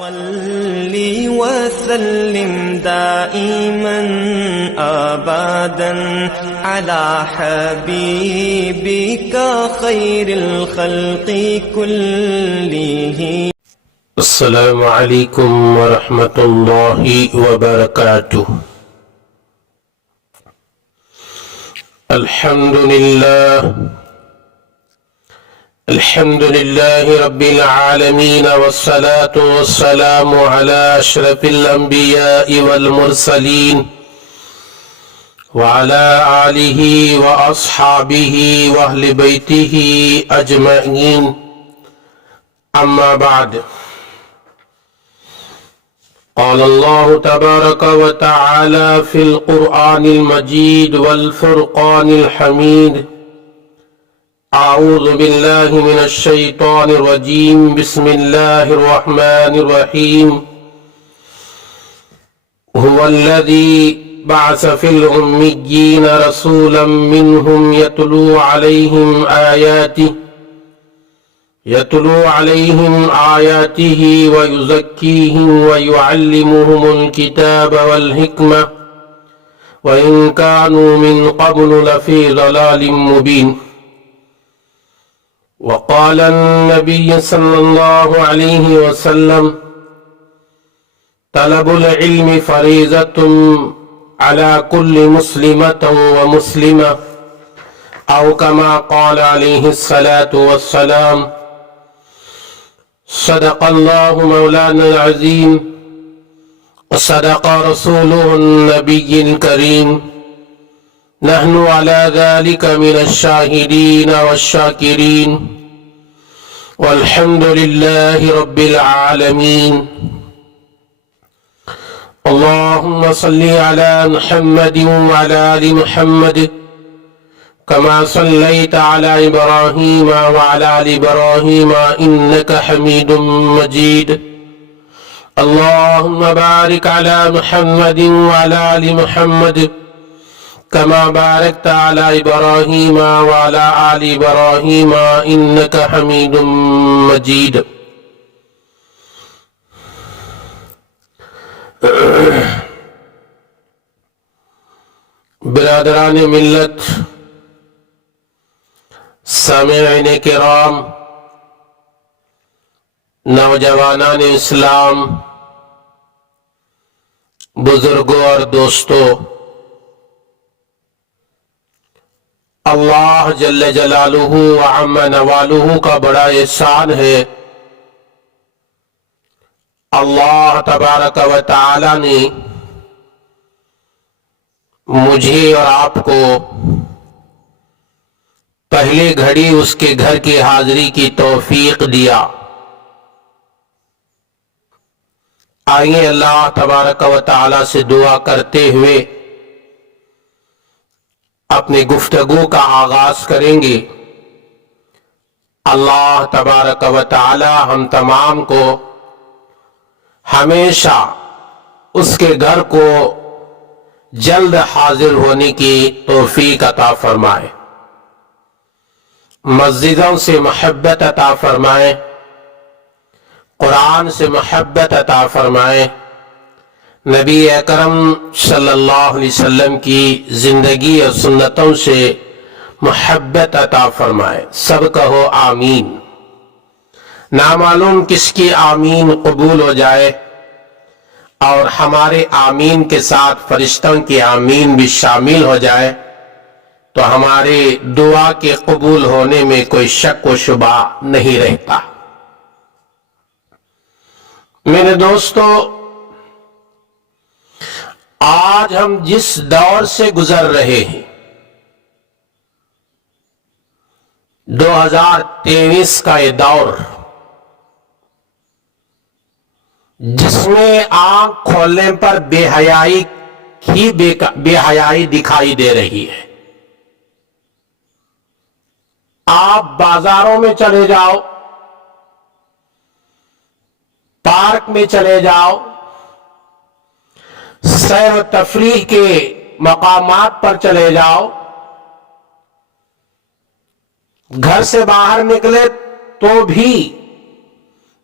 صل وسلم دائما أبدا على حبيبك خير الخلق كلهم. السلام علیکم ورحمۃ اللہ وبرکاتہ. الحمد للہ رب العالمین والصلاة والسلام على اشرف الانبیاء والمرسلین وعلى آلہ واصحابہ واہل بیتہ اجمعین. اما بعد، قال الله تبارك وتعالى في القرآن المجيد والفرقان الحميد: أعوذ بالله من الشيطان الرجيم. بسم الله الرحمن الرحيم. هو الذي بعث في الأميين رسولا منهم يتلو عليهم آياته ويزكيهم ويعلمهم الكتاب والحكمة وإن كانوا من قبل لفي ضلال مبين. وقال النبي صلى الله عليه وسلم: طلب العلم فريضة على كل مسلمة ومسلمة، أو كما قال عليه الصلاة والسلام. صدق الله مولانا العظيم وصدق رسوله النبي الكريم. نحن على ذلك من الشاهدين والشاكرين، والحمد لله رب العالمين. اللهم صل على محمد وعلى آل محمد كما صليت على إبراهيم وعلى آل إبراهيم إنك حميد مجيد. اللهم بارك على محمد وعلى آل محمد كما باركت على إبراهيم وعلى آل إبراهيم إنك حميد مجيد. برادران ملت، سامعین کرام، نوجوانان اسلام، بزرگوں اور دوستوں، اللہ جل جلالہ وعم نوالہ کا بڑا احسان ہے. اللہ تبارک و تعالی نے مجھے اور آپ کو پہلے گھڑی اس کے گھر کی حاضری کی توفیق دیا. آئیے اللہ تبارک و تعالی سے دعا کرتے ہوئے اپنی گفتگو کا آغاز کریں گے. اللہ تبارک و تعالی ہم تمام کو ہمیشہ اس کے گھر کو جلد حاضر ہونے کی توفیق عطا فرمائے، مسجدوں سے محبت عطا فرمائے، قرآن سے محبت عطا فرمائے، نبی اکرم صلی اللہ علیہ وسلم کی زندگی اور سنتوں سے محبت عطا فرمائے. سب کہو آمین. نامعلوم کس کی آمین قبول ہو جائے اور ہمارے آمین کے ساتھ فرشتوں کی آمین بھی شامل ہو جائے تو ہمارے دعا کے قبول ہونے میں کوئی شک و شبہ نہیں رہتا. میرے دوستو، آج ہم جس دور سے گزر رہے ہیں، 2023 کا یہ دور، جس میں آنکھ کھولنے پر بے حیائی دکھائی دے رہی ہے. آپ بازاروں میں چلے جاؤ، پارک میں چلے جاؤ، سیر و تفریح کے مقامات پر چلے جاؤ، گھر سے باہر نکلے تو بھی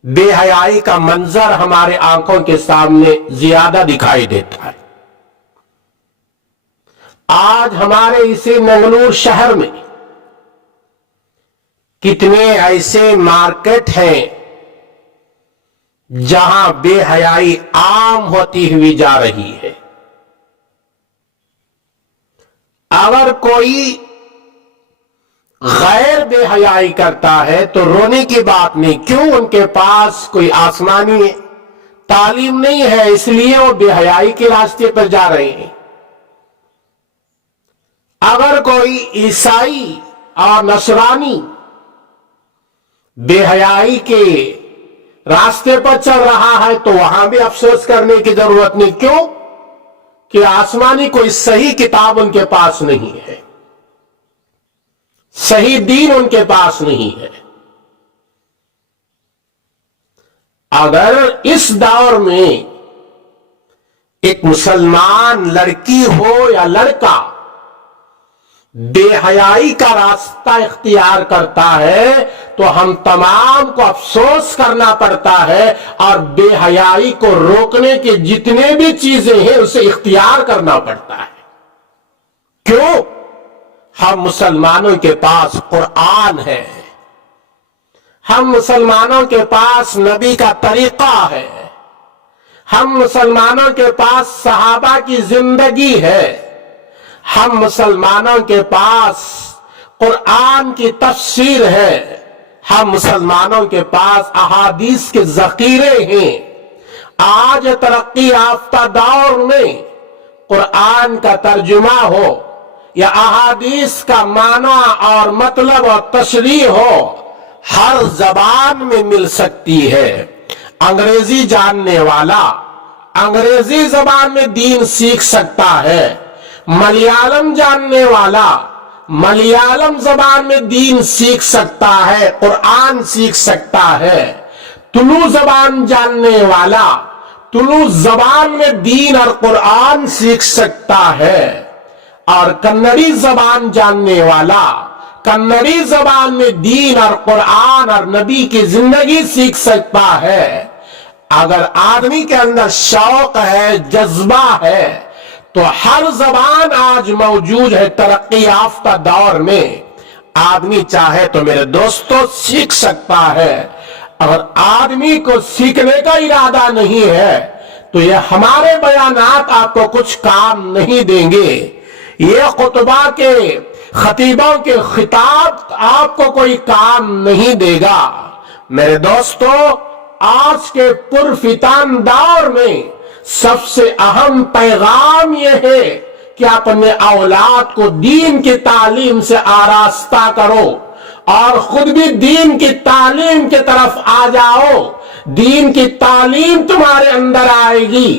بے حیائی کا منظر ہمارے آنکھوں کے سامنے زیادہ دکھائی دیتا ہے۔ آج ہمارے اسی منگلور شہر میں کتنے ایسے مارکیٹ ہیں جہاں بے حیائی عام ہوتی ہوئی جا رہی ہے۔ اگر کوئی غیر بے حیائی کرتا ہے تو رونے کی بات نہیں، کیوں؟ ان کے پاس کوئی آسمانی تعلیم نہیں ہے، اس لیے وہ بے حیائی کے راستے پر جا رہے ہیں۔ اگر کوئی عیسائی اور نصرانی بے حیائی کے راستے پر چل رہا ہے تو وہاں بھی افسوس کرنے کی ضرورت نہیں، کیوں؟ کہ آسمانی کوئی صحیح کتاب ان کے پاس نہیں ہے، صحیح دین ان کے پاس نہیں ہے۔ اگر اس دور میں ایک مسلمان لڑکی ہو یا لڑکا بے حیائی کا راستہ اختیار کرتا ہے تو ہم تمام کو افسوس کرنا پڑتا ہے اور بے حیائی کو روکنے کے جتنے بھی چیزیں ہیں اسے اختیار کرنا پڑتا ہے۔ کیوں؟ ہم مسلمانوں کے پاس قرآن ہے، ہم مسلمانوں کے پاس نبی کا طریقہ ہے، ہم مسلمانوں کے پاس صحابہ کی زندگی ہے، ہم مسلمانوں کے پاس قرآن کی تفسیر ہے، ہم مسلمانوں کے پاس احادیث کے ذخیرے ہیں۔ آج ترقی یافتہ دور میں قرآن کا ترجمہ ہو یا احادیث کا معنی اور مطلب اور تشریح ہو، ہر زبان میں مل سکتی ہے۔ انگریزی جاننے والا انگریزی زبان میں دین سیکھ سکتا ہے، ملیالم جاننے والا ملیالم زبان میں دین سیکھ سکتا ہے، قرآن سیکھ سکتا ہے، تلو زبان جاننے والا تلو زبان میں دین اور قرآن سیکھ سکتا ہے، اور کنڑی زبان جاننے والا کنڑی زبان میں دین اور قرآن اور نبی کی زندگی سیکھ سکتا ہے۔ اگر آدمی کے اندر شوق ہے، جذبہ ہے، تو ہر زبان آج موجود ہے۔ ترقی یافتہ دور میں آدمی چاہے تو میرے دوستوں سیکھ سکتا ہے۔ اگر آدمی کو سیکھنے کا ارادہ نہیں ہے تو یہ ہمارے بیانات آپ کو کچھ کام نہیں دیں گے، یہ خطبہ کے خطیبوں کے خطاب آپ کو کوئی کام نہیں دے گا۔ میرے دوستو، آج کے پرفتن دور میں سب سے اہم پیغام یہ ہے کہ اپنے اولاد کو دین کی تعلیم سے آراستہ کرو اور خود بھی دین کی تعلیم کی طرف آ جاؤ۔ دین کی تعلیم تمہارے اندر آئے گی،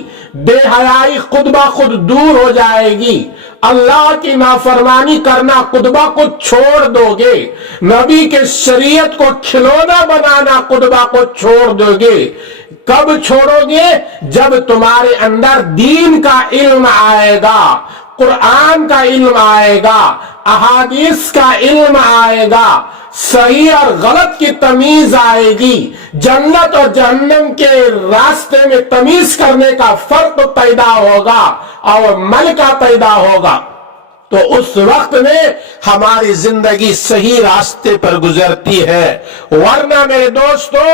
بے حیائی خود بخود دور ہو جائے گی، اللہ کی نافرمانی کرنا خود بخود چھوڑ دو گے، نبی کے شریعت کو کھلونا بنانا خود بخود چھوڑ دو گے۔ کب چھوڑو گے؟ جب تمہارے اندر دین کا علم آئے گا، قرآن کا علم آئے گا، احادیث کا علم آئے گا، صحیح اور غلط کی تمیز آئے گی، جنت اور جہنم کے راستے میں تمیز کرنے کا فرق پیدا ہوگا اور ملکہ پیدا ہوگا، تو اس وقت میں ہماری زندگی صحیح راستے پر گزرتی ہے۔ ورنہ میرے دوستو،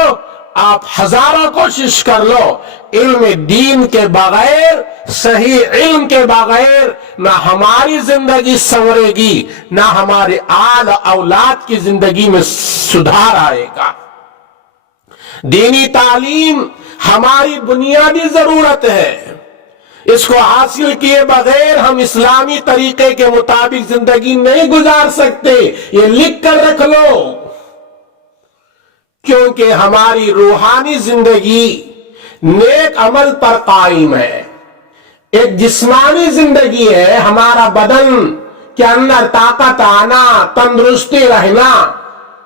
آپ ہزاروں کوشش کر لو، علم دین کے بغیر، صحیح علم کے بغیر نہ ہماری زندگی سنورے گی، نہ ہمارے آل اولاد کی زندگی میں سدھار آئے گا۔ دینی تعلیم ہماری بنیادی ضرورت ہے، اس کو حاصل کیے بغیر ہم اسلامی طریقے کے مطابق زندگی نہیں گزار سکتے، یہ لکھ کر رکھ لو، کیونکہ ہماری روحانی زندگی نیک عمل پر قائم ہے۔ ایک جسمانی زندگی ہے، ہمارا بدن کے اندر طاقت آنا، تندرستی رہنا،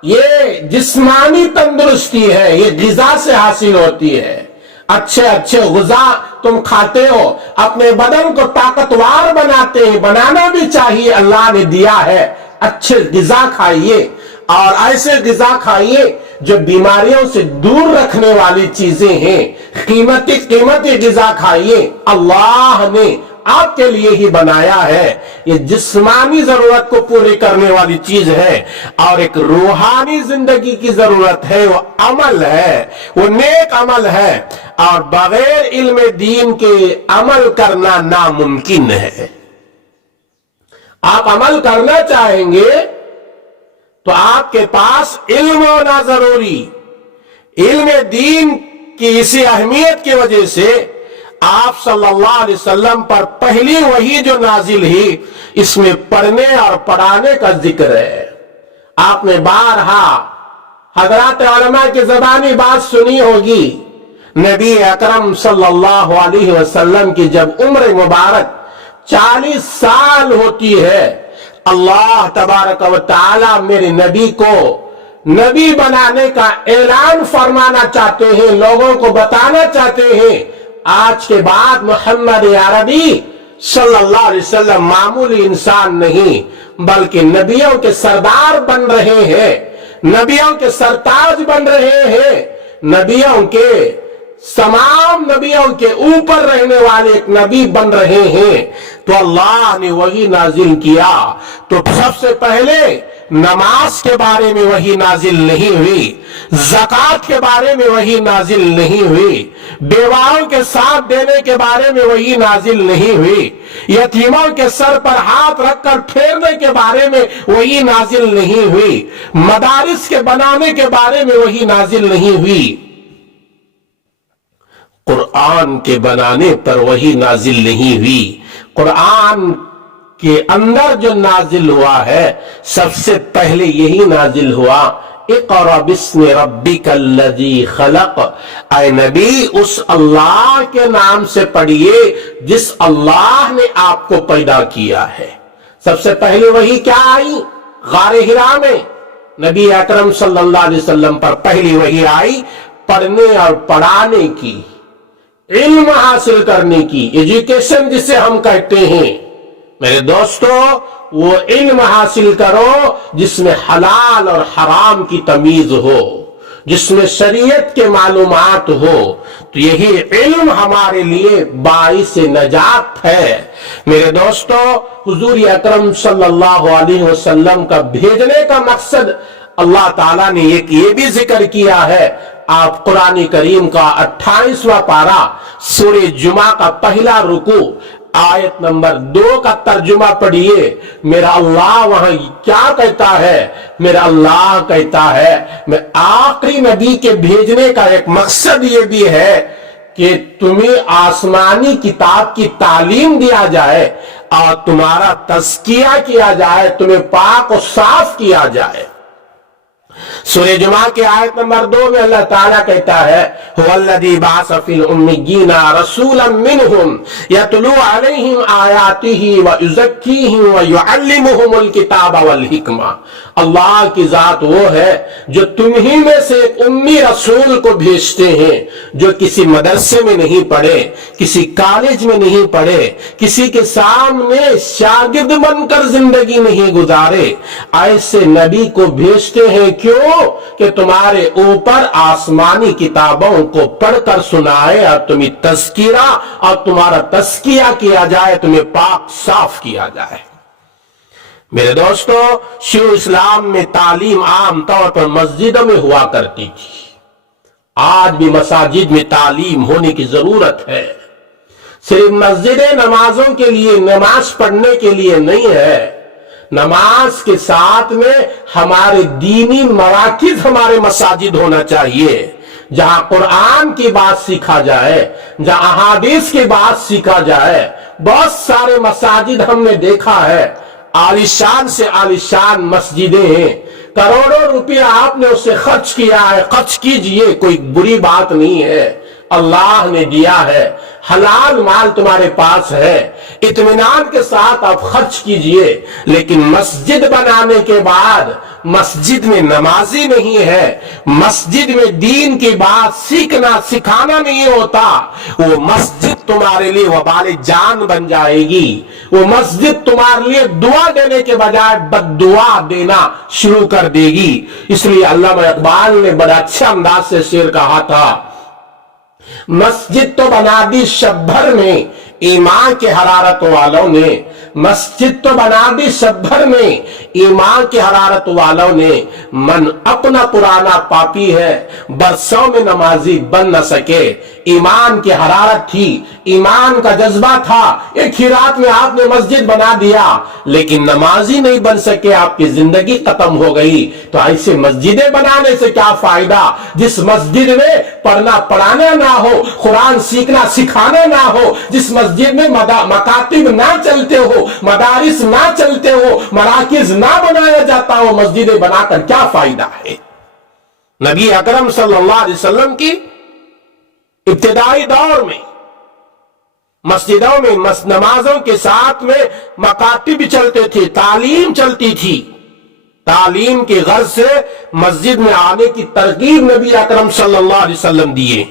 یہ جسمانی تندرستی ہے، یہ غذا سے حاصل ہوتی ہے۔ اچھے غذا تم کھاتے ہو، اپنے بدن کو طاقتور بناتے ہیں، بنانا بھی چاہیے، اللہ نے دیا ہے، اچھے غذا کھائیے۔ اور ایسے غذا کھائیے جو بیماریوں سے دور رکھنے والی چیزیں ہیں، قیمتی غذا کھائیے، اللہ نے آپ کے لیے ہی بنایا ہے۔ یہ جسمانی ضرورت کو پوری کرنے والی چیز ہے، اور ایک روحانی زندگی کی ضرورت ہے، وہ عمل ہے، وہ نیک عمل ہے، اور بغیر علم دین کے عمل کرنا ناممکن ہے۔ آپ عمل کرنا چاہیں گے تو آپ کے پاس علم ہونا ضروری۔ علم دین کی اسی اہمیت کی وجہ سے آپ صلی اللہ علیہ وسلم پر پہلی وحی جو نازل ہوئی، اس میں پڑھنے اور پڑھانے کا ذکر ہے۔ آپ نے بارہا حضرات علماء کی زبانی بات سنی ہوگی، نبی اکرم صلی اللہ علیہ وسلم کی جب عمر مبارک 40 سال ہوتی ہے، اللہ تبارک و تعالی میرے نبی کو نبی بنانے کا اعلان فرمانا چاہتے ہیں، لوگوں کو بتانا چاہتے ہیں آج کے بعد محمد عربی صلی اللہ علیہ وسلم معمولی انسان نہیں بلکہ نبیوں کے سردار بن رہے ہیں، نبیوں کے سرتاج بن رہے ہیں، نبیوں کے تمام نبیوں کے اوپر رہنے والے ایک نبی بن رہے ہیں۔ تو اللہ نے وحی نازل کیا، تو سب سے پہلے نماز کے بارے میں وحی نازل نہیں ہوئی، زکوٰۃ کے بارے میں وحی نازل نہیں ہوئی، بیواؤں کے ساتھ دینے کے بارے میں وحی نازل نہیں ہوئی، یتیموں کے سر پر ہاتھ رکھ کر پھیرنے کے بارے میں وحی نازل نہیں ہوئی، مدارس کے بنانے کے بارے میں وحی نازل نہیں ہوئی، قرآن کے بنانے پر وحی نازل نہیں ہوئی۔ قرآن کے اندر جو نازل ہوا ہے سب سے پہلے یہی نازل ہوا، اقرأ باسم ربک الذی خلق، اے نبی اس اللہ کے نام سے پڑھیے جس اللہ نے آپ کو پیدا کیا ہے۔ سب سے پہلے وحی کیا آئی؟ غار حرا میں نبی اکرم صلی اللہ علیہ وسلم پر پہلی وحی آئی، پڑھنے اور پڑھانے کی، علم حاصل کرنے کی، ایجوکیشن جسے ہم کہتے ہیں۔ میرے دوستو، وہ علم حاصل کرو جس میں حلال اور حرام کی تمیز ہو، جس میں شریعت کے معلومات ہو، تو یہی علم ہمارے لیے باعث نجات ہے۔ میرے دوستو، حضور اکرم صلی اللہ علیہ وسلم کا بھیجنے کا مقصد اللہ تعالیٰ نے یہ بھی ذکر کیا ہے۔ آپ قرآن کریم کا 28واں پارہ سورہ جمعہ کا پہلا رکوع آیت نمبر 2 کا ترجمہ پڑھیے۔ میرا اللہ وہاں کیا کہتا ہے؟ میرا اللہ کہتا ہے میں آخری نبی کے بھیجنے کا ایک مقصد یہ بھی ہے کہ تمہیں آسمانی کتاب کی تعلیم دیا جائے اور تمہارا تزکیہ کیا جائے، تمہیں پاک و صاف کیا جائے۔ سورہ جمعہ کے آیت نمبر 2 میں اللہ تعالیٰ کہتا ہے هو الذی بعث فی الامیین رسولا منہم یتلو علیہم آیاتہ ویزکیہم ویعلمہم الکتاب والحکمہ۔ اللہ کی ذات وہ ہے جو تمہی میں سے ایک امی رسول کو بھیجتے ہیں جو کسی مدرسے میں نہیں پڑھے، کسی کالج میں نہیں پڑھے، کسی کے سامنے شاگرد بن کر زندگی نہیں گزارے۔ ایسے نبی کو بھیجتے ہیں کیوں؟ کہ تمہارے اوپر آسمانی کتابوں کو پڑھ کر سنائے اور تمہیں تذکرہ اور تمہارا تزکیہ کیا جائے، تمہیں پاک صاف کیا جائے۔ میرے دوستو، شیوع اسلام میں تعلیم عام طور پر مسجدوں میں ہوا کرتی تھی، آج بھی مساجد میں تعلیم ہونے کی ضرورت ہے۔ صرف مسجدیں نمازوں کے لیے، نماز پڑھنے کے لیے نہیں ہے، نماز کے ساتھ میں ہمارے دینی مراکز ہمارے مساجد ہونا چاہیے، جہاں قرآن کی بات سیکھا جائے، جہاں احادیث کی بات سیکھا جائے۔ بہت سارے مساجد ہم نے دیکھا ہے، عالیشان سے عالیشان مسجدیں ہیں، کروڑوں روپیہ آپ نے اسے خرچ کیا ہے، خرچ کیجئے، کوئی بری بات نہیں ہے، اللہ نے دیا ہے، حلال مال تمہارے پاس ہے، اطمینان کے ساتھ آپ خرچ کیجئے، لیکن مسجد بنانے کے بعد مسجد میں نمازی نہیں ہے، مسجد میں دین کی بات سیکھنا سکھانا نہیں ہوتا، وہ مسجد تمہارے لیے وبال جان بن جائے گی، وہ مسجد تمہارے لیے دعا دینے کے بجائے بد دعا دینا شروع کر دے گی۔ اس لیے علامہ اقبال نے بڑا اچھا انداز سے شعر کہا تھا، مسجد تو بنا دی شب بھر میں ایمان کے حرارت والوں نے، مسجد تو بنا دی شب بھر میں ایمان کے حرارت والوں نے، من اپنا پرانا پاپی ہے برسوں میں نمازی بن نہ سکے۔ ایمان کی حرارت تھی، ایمان کا جذبہ تھا، ایک ہی رات میں آپ نے مسجد بنا دیا، لیکن نمازی نہیں بن سکے، آپ کی زندگی ختم ہو گئی۔ تو ایسے مسجدیں بنانے سے کیا فائدہ جس مسجد میں پڑھنا پڑھانا نہ ہو، قرآن سیکھنا سکھانا نہ ہو، جس مسجد میں مکاتب نہ چلتے ہو، مدارس نہ چلتے ہو، مراکز نہ بنایا جاتا ہو، مسجدیں بنا کر کیا فائدہ ہے؟ نبی اکرم صلی اللہ علیہ وسلم کی ابتدائی دور میں مسجدوں میں نمازوں کے ساتھ میں مکاتب چلتے تھے، تعلیم چلتی تھی، تعلیم کی غرض سے مسجد میں آنے کی ترغیب نبی اکرم صلی اللہ علیہ وسلم دیے۔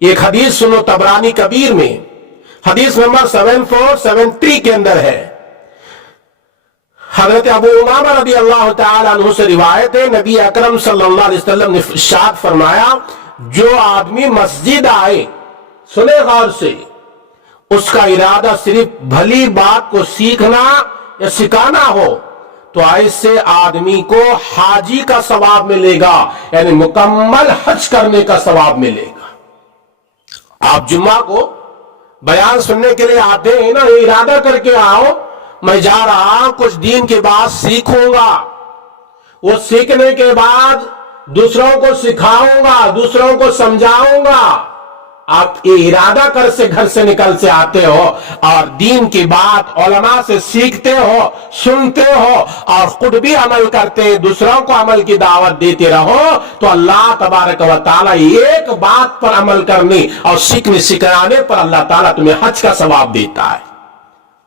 ایک حدیث سنو طبرانی کبیر میں، حدیث نمبر 7473 کے اندر ہے، حضرت ابو امامہ رضی اللہ تعالیٰ عنہ سے روایت ہے، نبی اکرم صلی اللہ علیہ وسلم نے ارشاد فرمایا، جو آدمی مسجد آئے، سنے غور سے، اس کا ارادہ صرف بھلی بات کو سیکھنا یا سکھانا ہو، تو ایسے آدمی کو حاجی کا ثواب ملے گا، یعنی مکمل حج کرنے کا ثواب ملے گا۔ آپ جمعہ کو بیان سننے کے لیے آتے ہیں نا، یہ ارادہ کر کے آؤ میں جا رہا کچھ دین کی بات سیکھوں گا، وہ سیکھنے کے بعد دوسروں کو سکھاؤں گا، دوسروں کو سمجھاؤں گا۔ آپ یہ ارادہ کر سے گھر سے نکل سے آتے ہو اور دین کی بات علماء سے سیکھتے ہو، سنتے ہو اور خود بھی عمل کرتے، دوسروں کو عمل کی دعوت دیتے رہو، تو اللہ تبارک و تعالی ایک بات پر عمل کرنے اور سیکھنے سکھانے پر اللہ تعالیٰ تمہیں حج کا ثواب دیتا ہے۔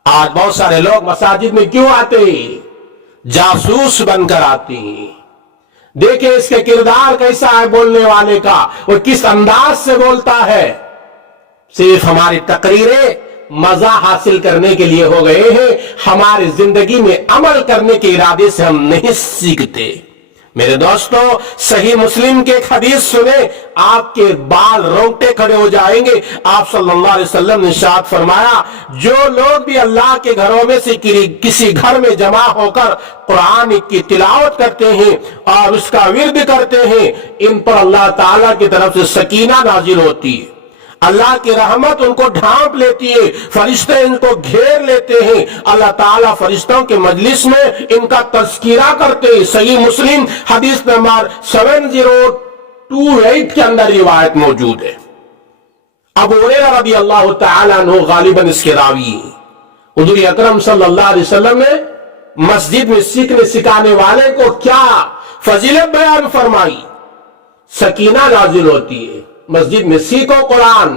آج بہت سارے لوگ مساجد میں کیوں آتے ہیں؟ جاسوس بن کر آتے ہیں۔ دیکھیں اس کے کردار کیسا ہے بولنے والے کا، وہ کس انداز سے بولتا ہے۔ صرف ہماری تقریریں مزہ حاصل کرنے کے لیے ہو گئے ہیں، ہماری زندگی میں عمل کرنے کے ارادے سے ہم نہیں سیکھتے۔ میرے دوستو، صحیح مسلم کے ایک حدیث سنیں، آپ کے بال رونگٹے کھڑے ہو جائیں گے۔ آپ صلی اللہ علیہ وسلم نے ارشاد فرمایا، جو لوگ بھی اللہ کے گھروں میں سے کسی گھر میں جمع ہو کر قرآن کی تلاوت کرتے ہیں اور اس کا ورد کرتے ہیں، ان پر اللہ تعالیٰ کی طرف سے سکینہ نازل ہوتی ہے، اللہ کی رحمت ان کو ڈھانپ لیتی ہے، فرشتے ان کو گھیر لیتے ہیں، اللہ تعالیٰ فرشتوں کے مجلس میں ان کا تذکرہ کرتے ہیں۔ صحیح مسلم حدیث نمبر 7028 کے اندر روایت موجود ہے۔ ابو ہریرہ رضی اللہ تعالیٰ عنہ غالباً اس کے راوی ہیں۔ حضور اکرم صلی اللہ علیہ وسلم نے مسجد میں سیکھنے سکھانے والے کو کیا فضیلت بیان فرمائی؟ سکینہ نازل ہوتی ہے، مسجد میں سیکھو قرآن،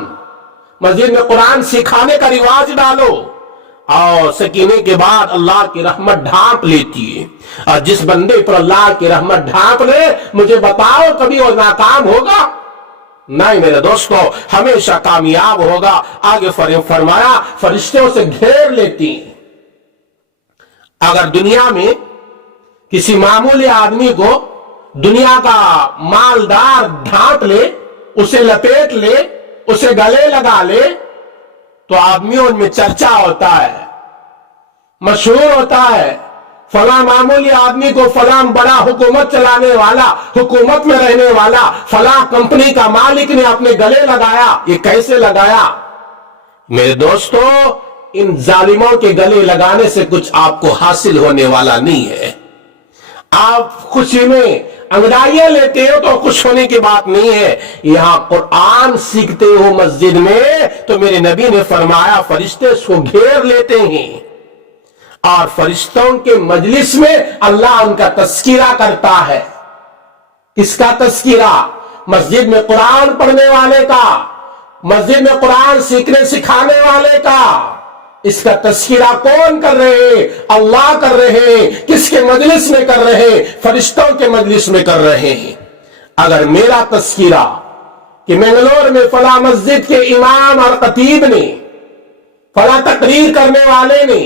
مسجد میں قرآن سکھانے کا رواج ڈالو، اور سکینے کے بعد اللہ کی رحمت ڈھانپ لیتی ہے۔ اور جس بندے پر اللہ کی رحمت ڈھانپ لے، مجھے بتاؤ کبھی وہ ناکام ہوگا؟ نہیں میرے دوستو، ہمیشہ کامیاب ہوگا۔ آگے فرمایا فرشتوں سے گھیر لیتی ہیں۔ اگر دنیا میں کسی معمولی آدمی کو دنیا کا مالدار ڈھانپ لے، اسے لپیٹ لے، اسے گلے لگا لے، تو آدمیوں میں چرچا ہوتا ہے، مشہور ہوتا ہے، فلاں معمولی آدمی کو فلاں بڑا حکومت چلانے والا، حکومت میں رہنے والا، فلاں کمپنی کا مالک نے اپنے گلے لگایا۔ یہ کیسے لگایا؟ میرے دوستو، ان ظالموں کے گلے لگانے سے کچھ آپ کو حاصل ہونے والا نہیں ہے۔ آپ خوشی میں انگڑائیاں لیتے ہو تو خوش ہونے کی بات نہیں ہے۔ یہاں قرآن سیکھتے ہو مسجد میں، تو میرے نبی نے فرمایا فرشتے اس کو گھیر لیتے ہیں، اور فرشتوں کے مجلس میں اللہ ان کا تذکرہ کرتا ہے۔ کس کا تذکرہ؟ مسجد میں قرآن پڑھنے والے کا، مسجد میں قرآن سیکھنے سکھانے والے کا، اس کا تذکرہ کون کر رہے ہیں؟ اللہ کر رہے ہیں۔ کس کے مجلس میں کر رہے ہیں؟ فرشتوں کے مجلس میں کر رہے ہیں۔ اگر میرا تذکرہ کہ منگلور میں فلاں مسجد کے امام اور خطیب نے، فلاں تقریر کرنے والے نے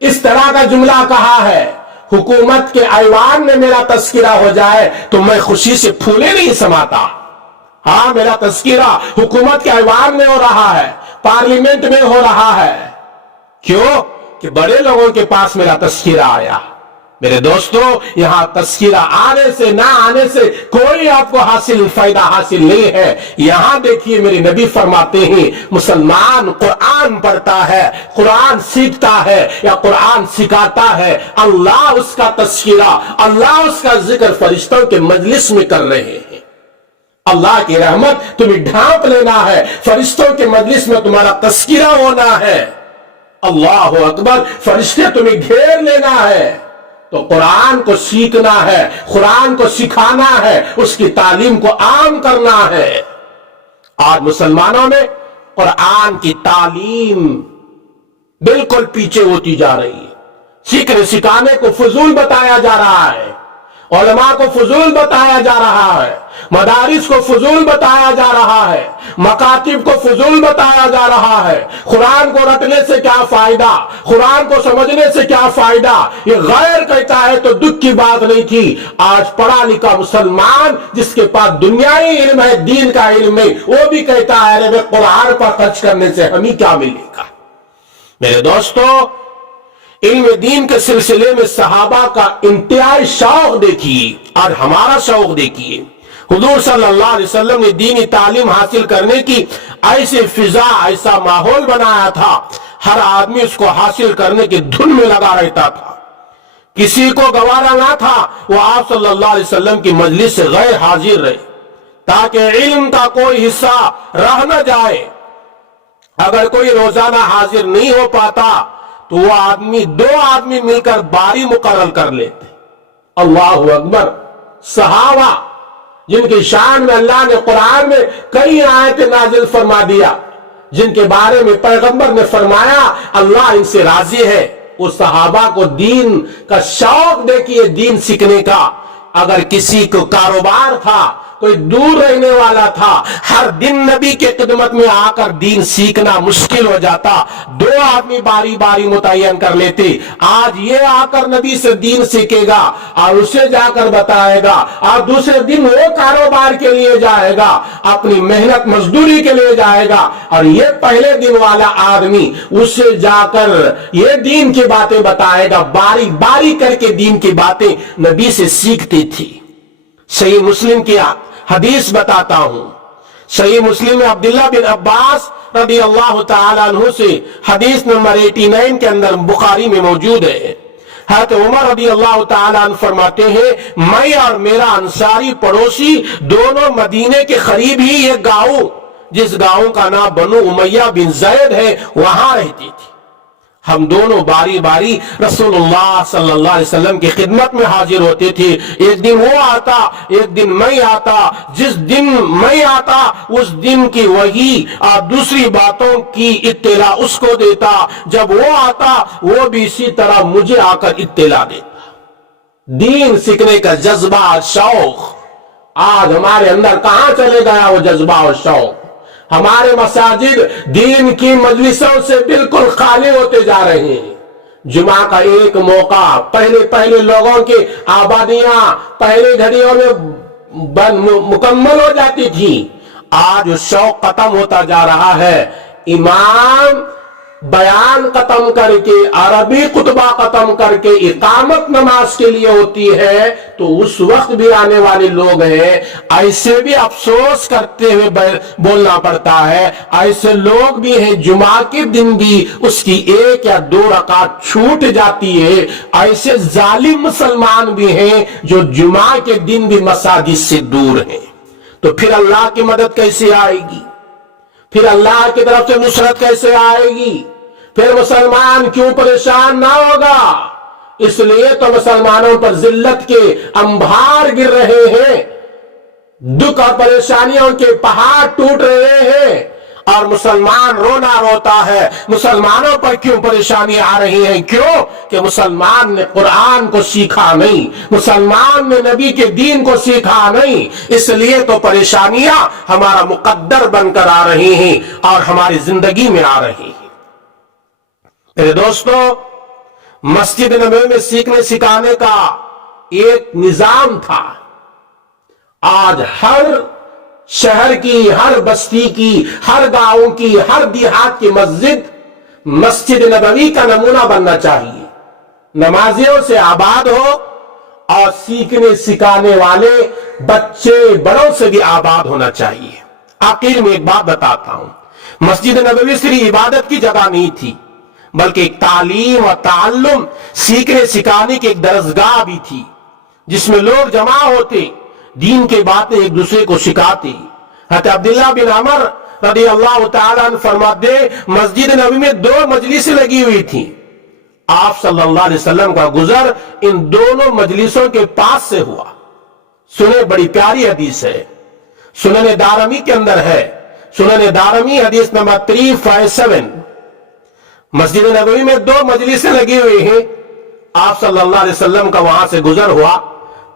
اس طرح کا جملہ کہا ہے، حکومت کے ایوان میں میرا تذکرہ ہو جائے تو میں خوشی سے پھولے نہیں سماتا۔ ہاں، میرا تذکرہ حکومت کے ایوان میں ہو رہا ہے، پارلیمنٹ میں ہو رہا ہے۔ کیوں؟ کہ بڑے لوگوں کے پاس میرا تذکرہ آیا۔ میرے دوستو، یہاں تذکرہ آنے سے نہ آنے سے کوئی آپ کو فائدہ حاصل نہیں ہے۔ یہاں دیکھیے میرے نبی فرماتے ہیں، مسلمان قرآن پڑھتا ہے، قرآن سیکھتا ہے یا قرآن سکھاتا ہے، اللہ اس کا تذکرہ، اللہ اس کا ذکر فرشتوں کے مجلس میں کر رہے ہیں۔ اللہ کی رحمت تمہیں ڈھانپ لینا ہے، فرشتوں کے مجلس میں تمہارا تذکرہ ہونا ہے۔ اللہ اکبر، فرشتے تمہیں گھیر لینا ہے۔ تو قرآن کو سیکھنا ہے، قرآن کو سکھانا ہے، اس کی تعلیم کو عام کرنا ہے۔ آج مسلمانوں میں قرآن کی تعلیم بالکل پیچھے ہوتی جا رہی ہے۔ سیکھنے سکھانے کو فضول بتایا جا رہا ہے، علماء کو فضول بتایا جا رہا ہے، مدارس کو فضول بتایا جا رہا ہے، مکاتب کو فضول بتایا جا رہا ہے۔ قرآن کو رٹنے سے کیا فائدہ، قرآن کو سمجھنے سے کیا فائدہ، یہ غیر کہتا ہے تو دکھ کی بات نہیں تھی۔ آج پڑھا لکھا مسلمان جس کے پاس دنیائی علم ہے، دین کا علم ہے، وہ بھی کہتا ہے ارے قرآن پر خرچ کرنے سے ہمیں کیا ملے گا۔ میرے دوستو، علم دین کے سلسلے میں صحابہ کا انتہائی شوق دیکھیے اور ہمارا شوق دیکھیے۔ حضور صلی اللہ علیہ وسلم نے دینی تعلیم حاصل کرنے کی ایسی فضا، ایسا ماحول بنایا تھا، ہر آدمی اس کو حاصل کرنے کی دھن میں لگا رہتا تھا۔ کسی کو گوارا نہ تھا وہ آپ صلی اللہ علیہ وسلم کی مجلس سے غیر حاضر رہے، تاکہ علم کا کوئی حصہ رہ نہ جائے۔ اگر کوئی روزانہ حاضر نہیں ہو پاتا تو وہ دو آدمی مل کر باری مقرر کر لیتے۔ اللہ اکبر، صحابہ جن کی شان میں اللہ نے قرآن میں کئی آیتیں نازل فرما دیا، جن کے بارے میں پیغمبر نے فرمایا اللہ ان سے راضی ہے، وہ صحابہ کو دین کا شوق دیکھیے، دین سیکھنے کا۔ اگر کسی کو کاروبار تھا، کوئی دور رہنے والا تھا، ہر دن نبی کے خدمت میں آ کر دین سیکھنا مشکل ہو جاتا، دو آدمی باری باری متعین کر لیتے۔ آج یہ آ کر نبی سے دین سیکھے گا اور اسے جا کر بتائے گا، اور دوسرے دن وہ کاروبار کے لیے جائے گا، اپنی محنت مزدوری کے لیے جائے گا، اور یہ پہلے دن والا آدمی اسے جا کر یہ دین کی باتیں بتائے گا۔ باری باری کر کے دین کی باتیں نبی سے سیکھتی تھی۔ صحیح مسلم کی حدیث بتاتا ہوں، صحیح مسلم میں عبداللہ بن عباس رضی اللہ تعالیٰ عنہ سے حدیث نمبر 89 کے اندر بخاری میں موجود ہے۔ حضرت عمر رضی اللہ تعالیٰ عنہ فرماتے ہیں، میں اور میرا انصاری پڑوسی دونوں مدینے کے قریب ہی ایک گاؤں، جس گاؤں کا نام بنو امیہ بن زید ہے، وہاں رہتی تھی۔ ہم دونوں باری باری رسول اللہ صلی اللہ علیہ وسلم کی خدمت میں حاضر ہوتے تھے۔ ایک دن وہ آتا، ایک دن میں آتا، جس دن میں آتا اس دن کی وحی اور دوسری باتوں کی اطلاع اس کو دیتا، جب وہ آتا وہ بھی اسی طرح مجھے آ کر اطلاع دیتا۔ دین سیکھنے کا جذبہ اور شوق آج ہمارے اندر کہاں چلے گیا وہ جذبہ اور شوق؟ ہمارے مساجد دین کی مجلسوں سے بالکل خالی ہوتے جا رہے ہیں۔ جمعہ کا ایک موقع، پہلے لوگوں کی آبادیاں پہلے گھڑیوں میں مکمل ہو جاتی تھی، آج وہ شوق ختم ہوتا جا رہا ہے۔ امام بیان ختم کر کے، عربی خطبہ ختم کر کے اقامت نماز کے لیے ہوتی ہے، تو اس وقت بھی آنے والے لوگ ہیں، ایسے بھی افسوس کرتے ہوئے بولنا پڑتا ہے، ایسے لوگ بھی ہیں جمعہ کے دن بھی اس کی ایک یا دو رکعت چھوٹ جاتی ہے۔ ایسے ظالم مسلمان بھی ہیں جو جمعہ کے دن بھی مساجد سے دور ہیں۔ تو پھر اللہ کی مدد کیسے آئے گی؟ پھر اللہ کی طرف سے نصرت کیسے آئے گی؟ پھر مسلمان کیوں پریشان نہ ہوگا؟ اس لیے تو مسلمانوں پر ذلت کے انبار گر رہے ہیں، دکھ اور پریشانیوں کے پہاڑ ٹوٹ رہے ہیں، اور مسلمان رونا روتا ہے مسلمانوں پر کیوں پریشانی آ رہی ہیں؟ کیوں کہ مسلمان نے قرآن کو سیکھا نہیں، مسلمان نے نبی کے دین کو سیکھا نہیں، اس لیے تو پریشانیاں ہمارا مقدر بن کر آ رہی ہیں اور ہماری زندگی میں آ رہی ہیں۔ میرے دوستو، مسجد نبوی میں سیکھنے سکھانے کا ایک نظام تھا۔ آج ہر شہر کی، ہر بستی کی، ہر گاؤں کی، ہر دیہات کی مسجد نبوی کا نمونہ بننا چاہیے، نمازیوں سے آباد ہو اور سیکھنے سکھانے والے بچے بڑوں سے بھی آباد ہونا چاہیے۔ آخر میں ایک بات بتاتا ہوں، مسجد نبوی صرف عبادت کی جگہ نہیں تھی، بلکہ ایک تعلیم اور تعلم، سیکھنے سکھانے کی ایک درسگاہ بھی تھی، جس میں لوگ جمع ہوتے، دین کے باتیں ایک دوسرے کو سکھاتے۔ حضرت عبداللہ بن عمر رضی اللہ تعالیٰ عنہ فرماتے، مسجد نبوی میں 2 مجلسیں لگی ہوئی تھیں، آپ صلی اللہ علیہ وسلم کا گزر ان دونوں مجلسوں کے پاس سے ہوا۔ سنیں، بڑی پیاری حدیث ہے، سنن دارمی کے اندر ہے، سنن دارمی حدیث نمبر 357۔ مسجد نبوی میں 2 مجلسیں لگی ہوئی ہیں، آپ صلی اللہ علیہ وسلم کا وہاں سے گزر ہوا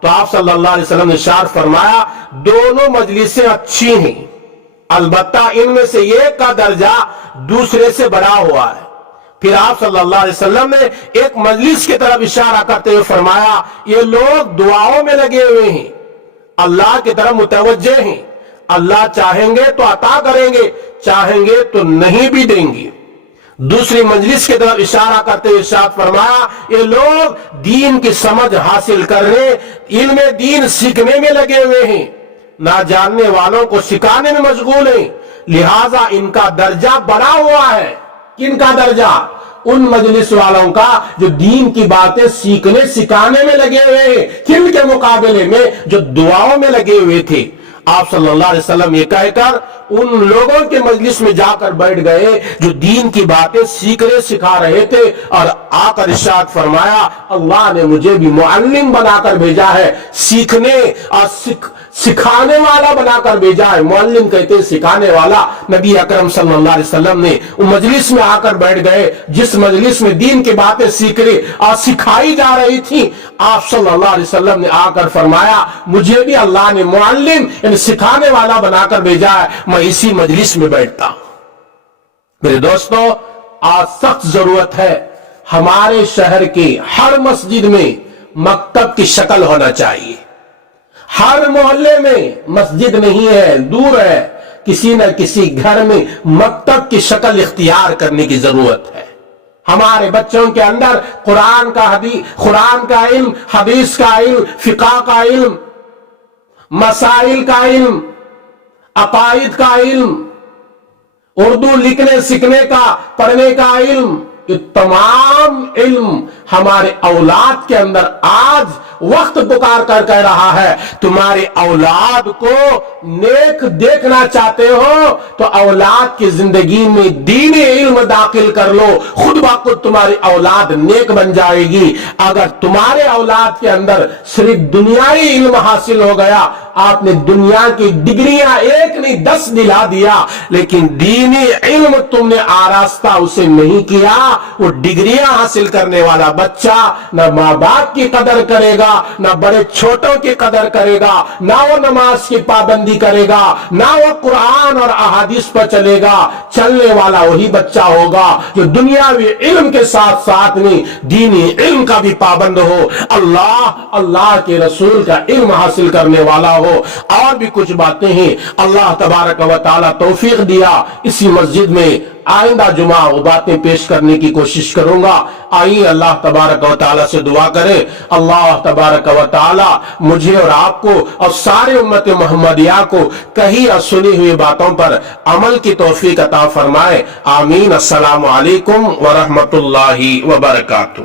تو آپ صلی اللہ علیہ وسلم نے ارشاد فرمایا، دونوں مجلسیں اچھی ہیں، البتہ ان میں سے ایک کا درجہ دوسرے سے بڑا ہوا ہے۔ پھر آپ صلی اللہ علیہ وسلم نے ایک مجلس کی طرف اشارہ کرتے ہوئے فرمایا، یہ لوگ دعاؤں میں لگے ہوئے ہیں، اللہ کی طرف متوجہ ہیں، اللہ چاہیں گے تو عطا کریں گے، چاہیں گے تو نہیں بھی دیں گے۔ دوسری مجلس کی طرف اشارہ کرتے ہوئے ارشاد فرمایا، یہ لوگ دین کی سمجھ حاصل کرنے، علم دین سیکھنے میں لگے ہوئے ہیں، نہ جاننے والوں کو سکھانے میں مشغول ہیں، لہذا ان کا درجہ بڑا ہوا ہے۔ کن کا درجہ؟ ان مجلس والوں کا جو دین کی باتیں سیکھنے سکھانے میں لگے ہوئے ہیں، کن کے مقابلے میں؟ جو دعاؤں میں لگے ہوئے تھے۔ آپ صلی اللہ علیہ وسلم یہ کہہ کر ان لوگوں کے مجلس میں جا کر بیٹھ گئے جو دین کی باتیں سیکھنے سکھا رہے تھے، اور آ کر ارشاد فرمایا، اللہ نے مجھے بھی معلم بنا کر بھیجا ہے، سیکھنے اور سکھانے والا بنا کر بھیجا ہے۔ معلم کہتے ہیں سکھانے والا۔ نبی اکرم صلی اللہ علیہ وسلم نے ان مجلس میں آ کر بیٹھ گئے جس مجلس میں دین کی باتیں سیکھنے اور سکھائی جا رہی تھی۔ آپ صلی اللہ علیہ وسلم نے آ کر فرمایا، مجھے بھی اللہ نے معلم یعنی سکھانے والا بنا کر بھیجا ہے، میں اسی مجلس میں بیٹھتا ہوں۔ میرے دوستو، آج سخت ضرورت ہے ہمارے شہر کے ہر مسجد میں مکتب کی شکل ہونا چاہیے۔ ہر محلے میں مسجد نہیں ہے، دور ہے، کسی نہ کسی گھر میں مکتب کی شکل اختیار کرنے کی ضرورت ہے۔ ہمارے بچوں کے اندر قرآن کا علم، حدیث کا علم، فقہ کا علم، مسائل کا علم، عقائد کا علم، اردو لکھنے سیکھنے کا، پڑھنے کا علم، یہ تمام علم ہمارے اولاد کے اندر آج وقت پکار کر کہہ رہا ہے، تمہارے اولاد کو نیک دیکھنا چاہتے ہو تو اولاد کی زندگی میں دینی علم داخل کر لو، خود بخود تمہاری اولاد نیک بن جائے گی۔ اگر تمہارے اولاد کے اندر صرف دنیائی علم حاصل ہو گیا، آپ نے دنیا کی ڈگریاں 1 نہیں 10 دلا دیا، لیکن دینی علم تم نے آراستہ اسے نہیں کیا، وہ ڈگریاں حاصل کرنے والا بچہ نہ ماں باپ کی قدر کرے گا، نہ بڑے چھوٹوں کی قدر کرے گا، نہ وہ نماز کی پابندی کرے گا، نہ وہ قرآن اور احادیث پر چلے گا۔ چلنے والا وہی بچہ ہوگا جو دنیاوی علم کے ساتھ ساتھ میں دینی علم کا بھی پابند ہو، اللہ کے رسول کا علم حاصل کرنے والا ہو۔ اور بھی کچھ باتیں ہیں، اللہ تبارک و تعالی توفیق دیا، اسی مسجد میں آئندہ جمعہ وہ باتیں پیش کرنے کی کوشش کروں گا۔ آئیے اللہ تبارک و تعالی سے دعا کریں، اللہ تبارک و تعالی مجھے اور آپ کو اور سارے امت محمدیہ کو کہی اور سنی ہوئی باتوں پر عمل کی توفیق عطا فرمائے، آمین۔ السلام علیکم ورحمۃ اللہ وبرکاتہ۔